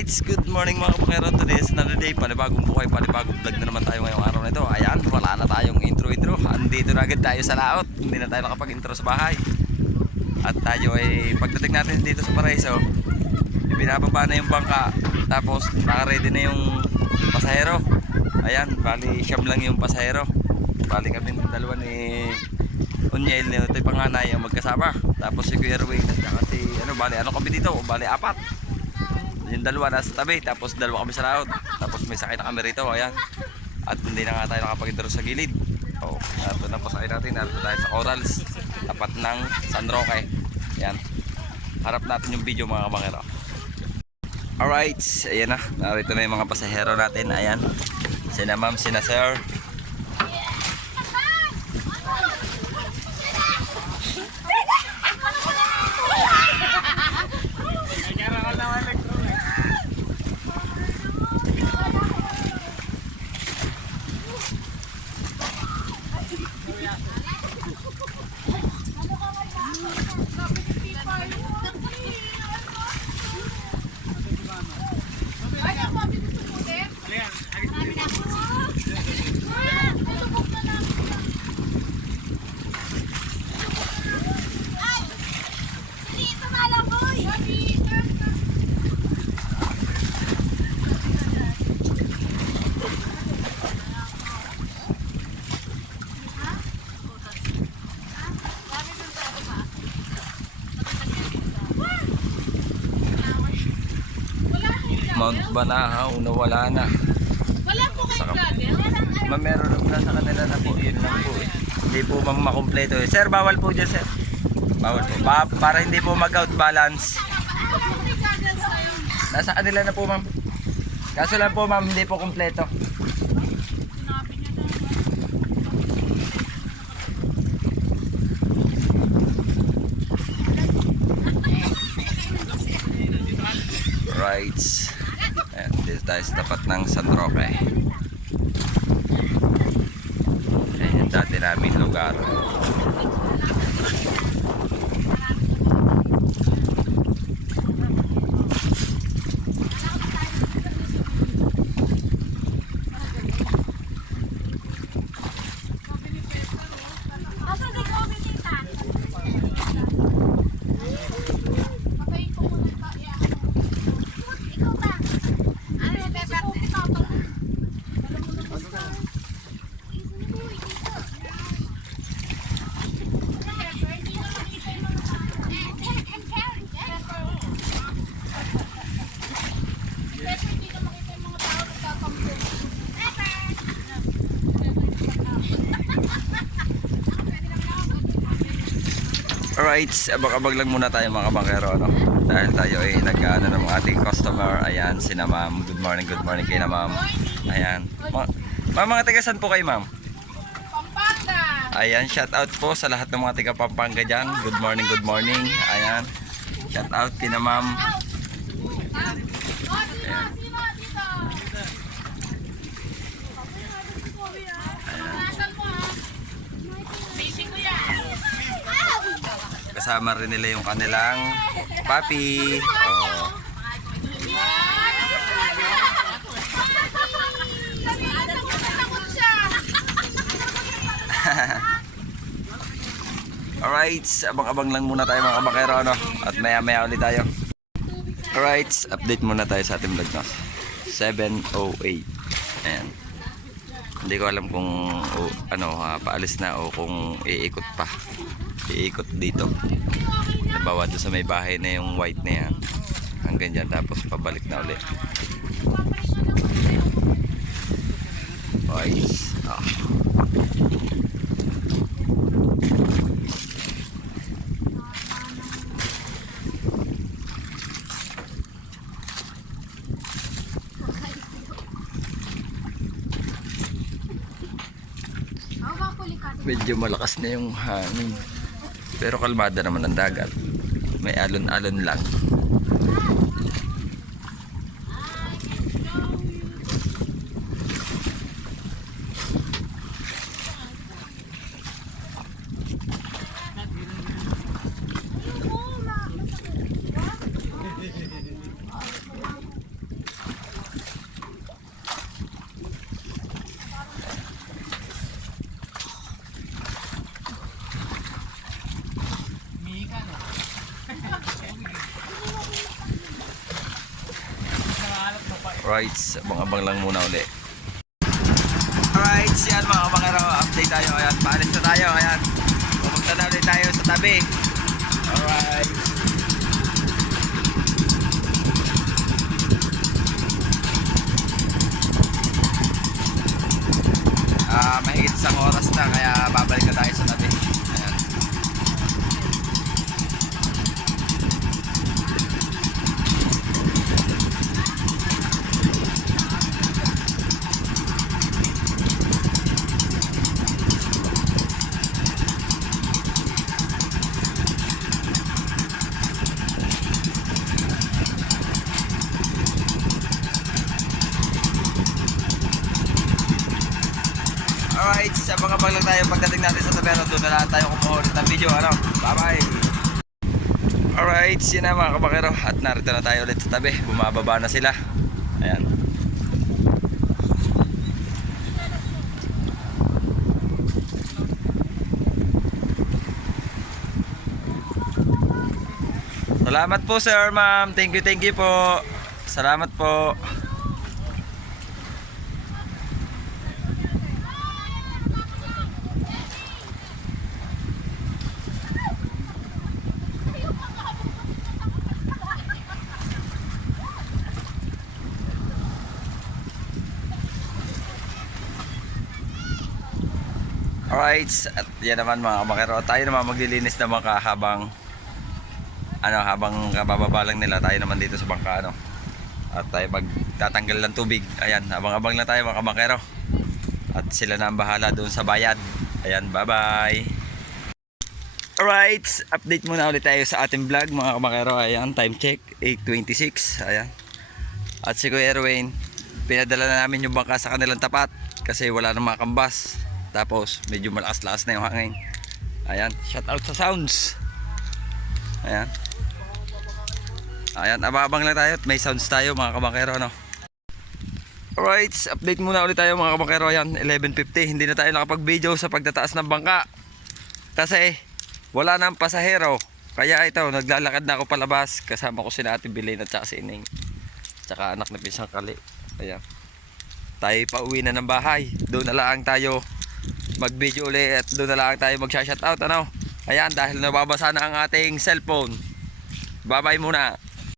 Alright, good morning mga kapakero. Today is another day, panibagong buhay, panibagong vlog na naman tayo ngayong araw na ito. Ayan, wala na tayong intro. Andito na agad tayo sa laot. Hindi na tayo nakapag-intro sa bahay. At tayo ay, pagdating natin dito sa Paraiso, binababa na yung bangka. Tapos naka-ready na yung pasahero. Ayan, bali siyam lang yung pasahero. Bali kami dalawa ni Unyel, ito yung panganay ang magkasama. Tapos si Kuya Erwin at saka si, bali kami dito? Bali apat. Yung dalawa nasa tabi, tapos dalawa kami sa laot. Tapos may sakay na kami rito, ayan. At hindi na nga tayo nakapag-intro sa gilid. Ito na pasakay natin, narito tayo sa Corals, tapat ng San Roque. Ayan, harap natin yung video mga kabangero. Alright, ayan na, narito na yung mga pasahero natin. Ayan, sina ma'am, sina sir. Mount Banahaw na wala na. Wala po kayo vlogger? Meron lang sa kanila na po. Yun lang po. Hindi po makumpleto. Sir, bawal po dyan, sir. Bawal po. Para hindi po mag-out balance. Nasa kanila na po, ma'am. Kaso lang po, ma'am, hindi po kumpleto. Right. Ayan, dito tayo sa tapat ng San Roque. Ayan yung dati namin lugar. Alright, abang-abang lang muna tayo mga kabangkero, dahil tayo ay nag-ano ng ating customer. Ayan, sina ma'am. Good morning kay na ma'am. Ayan. Ma'am, mga taga saan po kayo, ma'am? Pampanga. Ayan, shout out po sa lahat ng mga taga Pampanga dyan. Good morning. Ayan, shout out kina ma'am. Kasama rin nila yung kanilang papi. Alright, abang-abang lang muna tayo mga kabakero, at maya ulit tayo. Alright, update muna tayo sa ating vlog, 7:08. Ayan. Hindi ko alam kung paalis na o kung iikot pa. Iikot dito. Nabawa doon sa may bahay na yung white na yan. Hanggang dyan, tapos pabalik na ulit. Boys. Medyo malakas na yung hangin. Pero kalmada naman ang dagat. May alon-alon lang. Right, abang-abang lang muna uli. Alright, yan mga kabakero, update tayo. Ayan, paalis na tayo. Ayan, pumunta na ulit tayo sa tabi. Alright. Mahigit isang oras na, kaya babalik na tayo sa tabi. Ayan. Alright, abang-abang lang tayo pagdating natin sa tabero. Doon na lang tayo kumuha ulit ng video. Ano? Bye-bye! Alright, yun na mga kabakero. At narito na tayo ulit sa tabi. Bumababa na sila. Ayan. Salamat po sir, ma'am. Thank you po. Salamat po. Alright, at yan naman mga kabakero. Tayo naman maglilinis ng bangka habang kabababa lang nila. Tayo naman dito sa bangka at tayo magtatanggal ng tubig. Ayan, abang-abang lang tayo mga kabakero. At sila na ang bahala doon sa bayad. Ayan, bye bye. Alright, update muna ulit tayo sa ating vlog mga kabakero. Ayan, time check 8:26. Ayan. At si Kuya Erwin, pinadala na namin yung bangka sa kanilang tapat kasi wala nang mga kambas. Tapos medyo malakas-lakas na yung hangin. Ayan, shout out sa sounds. Ayan. Ayan, ababang lang tayo at may sounds tayo mga kabakero Alright, update muna ulit tayo mga kabakero. Ayan, 11:50. Hindi na tayo nakapag-video sa pagtataas ng bangka kasi wala nang pasahero. Kaya ito, naglalakad na ako palabas. Kasama ko sila Ate Bilin at saka si Ining, tsaka anak na Pisang Kali. Ayan, tayo pauwi na ng bahay. Doon na lang tayo mag-video ulit at doon na lang tayo mag-shoutout. Ayan, dahil nababasa na ang ating cellphone. Bye bye muna.